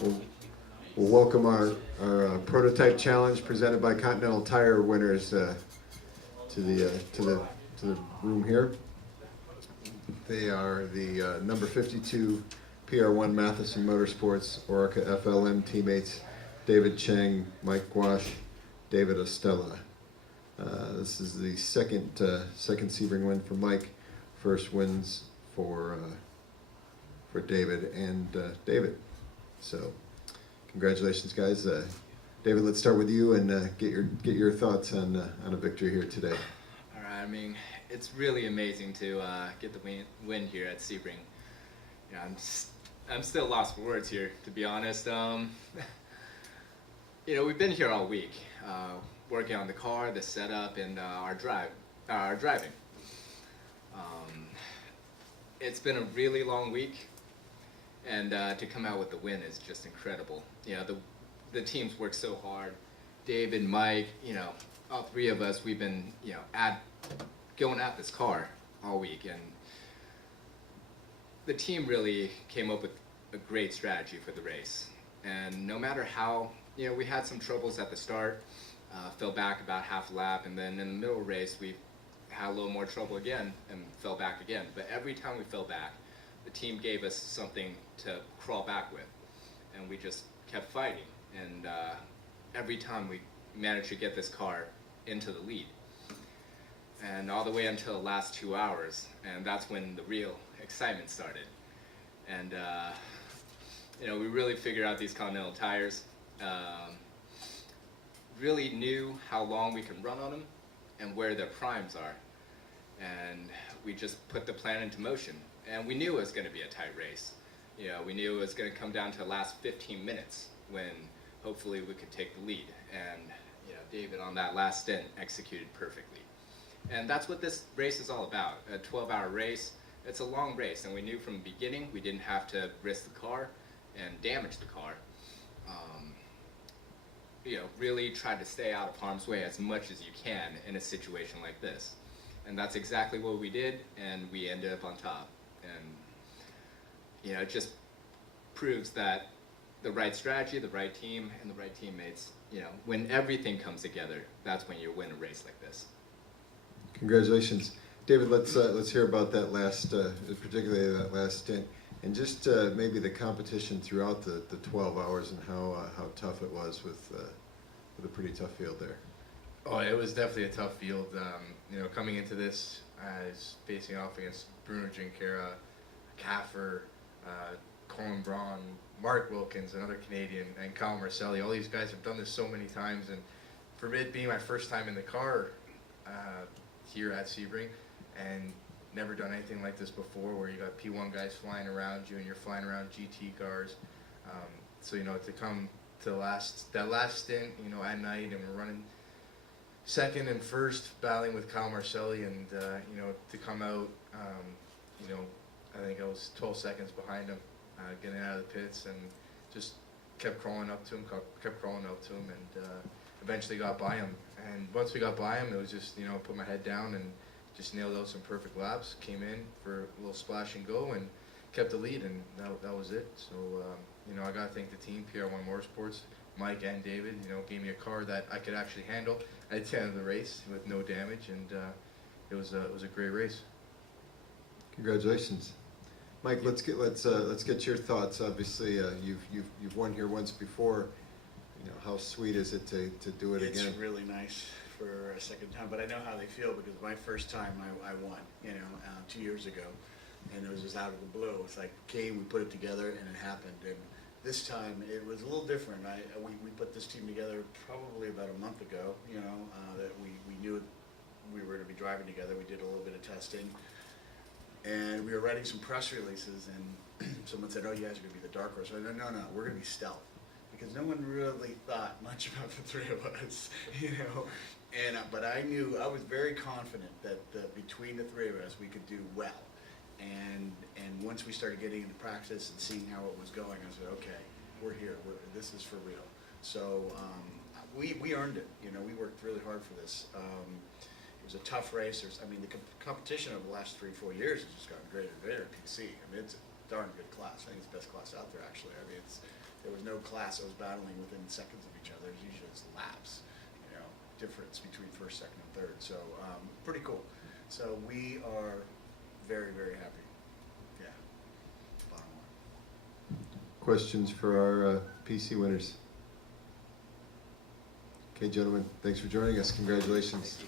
We'll, we'll welcome our prototype challenge presented by Continental Tire winners to the room here. They are the number 52 PR1 Matheson Motorsports Orica FLM teammates David Chang, Mike Gouache, David Estella. This is the second Sebring win for Mike. First wins for David and David. So, congratulations, guys. David, let's start with you and get your thoughts on a victory here today. All right. I mean, it's really amazing to get the win here at Sebring. Yeah, I'm still lost for words here, to be honest. We've been here all week, working on the car, the setup, and our driving. It's been a really long week, and to come out with the win is just incredible. The team's worked so hard. David, Mike, all three of us, we've been, going at this car all week, and the team really came up with a great strategy for the race. And no matter how, we had some troubles at the start, fell back about half a lap, and then in the middle of the race, we had a little more trouble again and fell back again. But every time we fell back, the team gave us something to crawl back with, and we just kept fighting. And every time we managed to get this car into the lead, and all the way until the last 2 hours, and that's when the real excitement started. And we really figured out these Continental tires. Really knew how long we can run on them and where their primes are. And we just put the plan into motion. And we knew it was going to be a tight race. We knew it was going to come down to the last 15 minutes when hopefully we could take the lead. And David on that last stint executed perfectly. And that's what this race is all about, a 12-hour race. It's a long race, and we knew from the beginning we didn't have to risk the car and damage the car. Really try to stay out of harm's way as much as you can in a situation like this. And that's exactly what we did, and we ended up on top. And it just proves that the right strategy, the right team, and the right teammates, when everything comes together, that's when you win a race like this. Congratulations, David. Let's hear about that last, particularly that last stint, and just maybe the competition throughout the 12 hours and how tough it was with a pretty tough field there. Oh, it was definitely a tough field. Coming into this, I was facing off against Bruno Junqueira, Caffer, Colin Braun, Mark Wilkins, another Canadian, and Kyle Marcelli. All these guys have done this so many times, and for it being my first time in the car here at Sebring, and never done anything like this before, where you got P1 guys flying around you and you're flying around GT cars. So to come to that last stint, at night, and we're running second and first, battling with Kyle Marcelli, and to come out, I think I was 12 seconds behind him, getting out of the pits, and just kept crawling up to him, and eventually got by him. And once we got by him, it was just put my head down and just nailed out some perfect laps. Came in for a little splash and go, and kept the lead, and that was it. So I got to thank the team, PR1 Motorsports, Mike and David. Gave me a car that I could actually handle at the end of the race with no damage, and it was a great race. Congratulations, Mike. Let's get your thoughts. Obviously, you've won here once before. How sweet is it to do it again? It's really nice for a second time, but I know how they feel because my first time I won, 2 years ago, and it was just out of the blue. It's like we put it together, and it happened. And this time it was a little different. We put this team together probably about a month ago. That we knew we were going to be driving together. We did a little bit of testing, and we were writing some press releases, and someone said, "Oh, you guys are going to be the dark horse." I said, "No, we're going to be stealth." Because no one really thought much about the three of us, And but I was very confident that between the three of us we could do well. And once we started getting into practice and seeing how it was going, I said, okay, we're here. This is for real. So we earned it. We worked really hard for this. It was a tough race. The competition over the last 3-4 years has just gotten greater and greater at PC. It's a darn good class. I think it's the best class out there, actually. there was no class that was battling within seconds of each other. It was usually just laps, you know, difference between first, second, and third. So pretty cool. So we are very, very happy. Yeah, bottom line. Questions for our PC winners? Okay, gentlemen, thanks for joining us. Congratulations.